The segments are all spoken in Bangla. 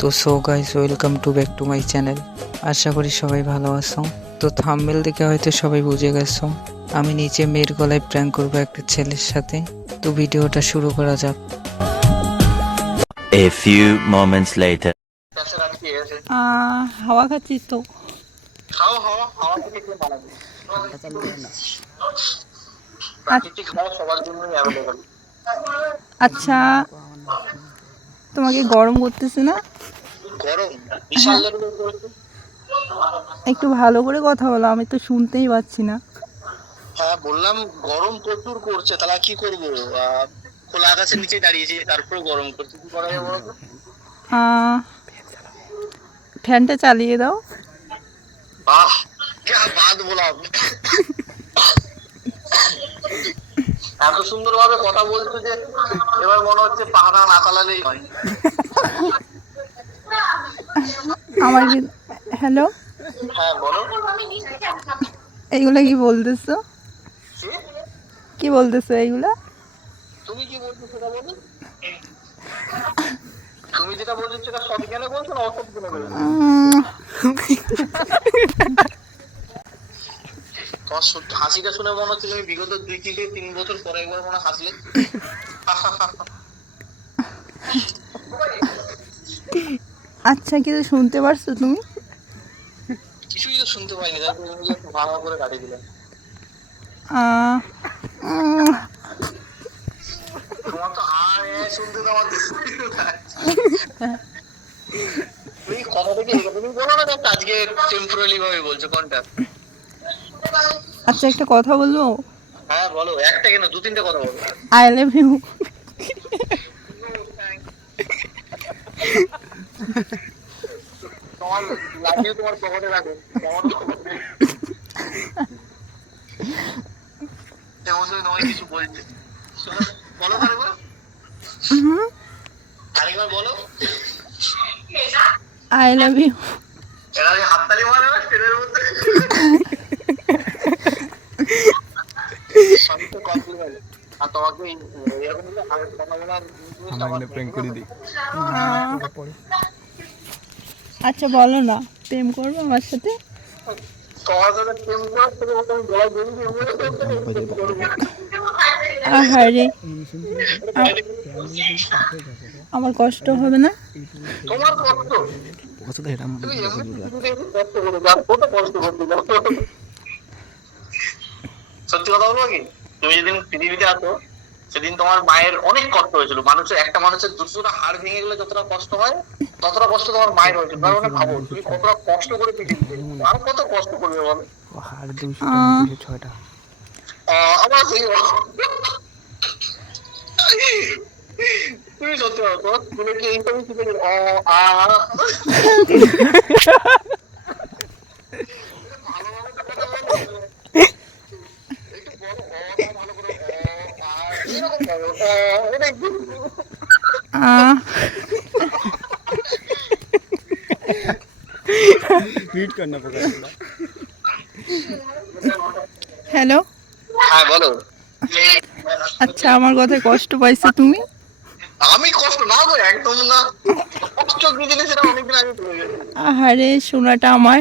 তো so guys welcome to back to my channel আশা করি সবাই ভালো আছো। তো থাম্বেল দেখে হয়তো সবাই বুঝে গেছো আমি নিচে মেয়ের গলায় প্র্যাঙ্ক করব একটা ছেলের সাথে। তো ভিডিওটা শুরু করা যাক। A few moments later. ক্যাসে রাখি হাওয়া খাচ্ছি তো আচ্ছা তোমাকে গরম করতেছে না? গরম বিশাল একটু ভালো করে কথা বলো আমি তো শুনতেই পাচ্ছি না। হ্যাঁ বললাম গরম প্রচুর করছে তাহলে কি করব? খোলা আকাশের নিচে দাঁড়িয়েছি তারপরে গরম করছে কি করা যাবে ফ্যানটা চালিয়ে দাও। বাহ क्या বাদ বলা এত সুন্দর ভাবে কথা বলছো যে এবার মনে হচ্ছে পাহাড়া না চালালেই হয়। আমার হ্যালো হ্যাঁ বলো। এইগুলা কি বলতেছো? কি? বলতেছো এইগুলা? তুমি কি তুমি যেটা বলছো সেটা সব জ্ঞানে বলছো না অসৎ জ্ঞানে বলছো? তোমার হাসিটা শুনে মনে হচ্ছে তুমি বিগত দুই থেকে তিন বছর পরে একবার মনে হাসলে। আচ্ছা কিছু শুনতে পারছ তুমি? কিছুই তো শুনতে পাইনি ভাঙা করে কাটিয়ে দিলে। তোমার তো আর শুনতে তুমি কথা থেকে তুমি বলো না একটা আজকে টেম্পোরারি ভাবে বলছো কোনটা? আচ্ছা একটা কথা বলব? হ্যাঁ বলো একটা কেন? দু তিনটে কথা বলো। আই লাভ ইউ তোমার লাগিয়ে তোমার পকেটে রাখো কেমন তোমায় কিছু বলছে বলো আরেকবার আরেকবার বলো আই লাভ ইউ এরা হাততালি মারে না ট্রেনের মধ্যে সবই তো compliment। আর তোমাকে এরকম হলে কথা বলার interest আমার আচ্ছা বলো না। প্রেম করব আমার সাথে। আহারে। আমার কষ্ট হবে না। সত্যি কথা বলব কি? তুমি যেদিন পৃথিবীতে আসো সেদিন তোমার মায়ের অনেক কষ্ট হয়েছিল। মানুষের একটা মানুষের দুশোটা হাড় ভেঙে গেলে যতটা কষ্ট হয় ততটা কষ্ট তোমার মায়ের হয়েছিল তার মানে ভাবো তুমি কতটা কষ্ট করে পৃথিবীতে আর কত কষ্ট করবে বলো? আহ, আহ, আমার তুমি সত্যি বলো তুমি কি এইসবই শিখে অ আ একটু বলো অটা ভালো করে অ আ এটা হ্যালো হ্যাঁ বলো। আচ্ছা আমার কথায় কষ্ট পাইছো তুমি? আমি কষ্ট না গো একদম না। কষ্ট কি জিনিস সেটা অনেকদিন আগে আহারে সোনাটা আমার।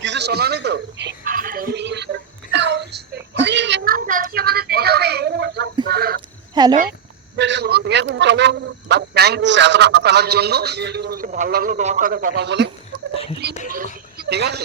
কিছু শোনানি তো? হ্যালো? ঠিক আছে চলো থ্যাংকস এতটা হাসানোর জন্য। ভালো লাগল তোমার সাথে কথা বলে। ঠিক আছে?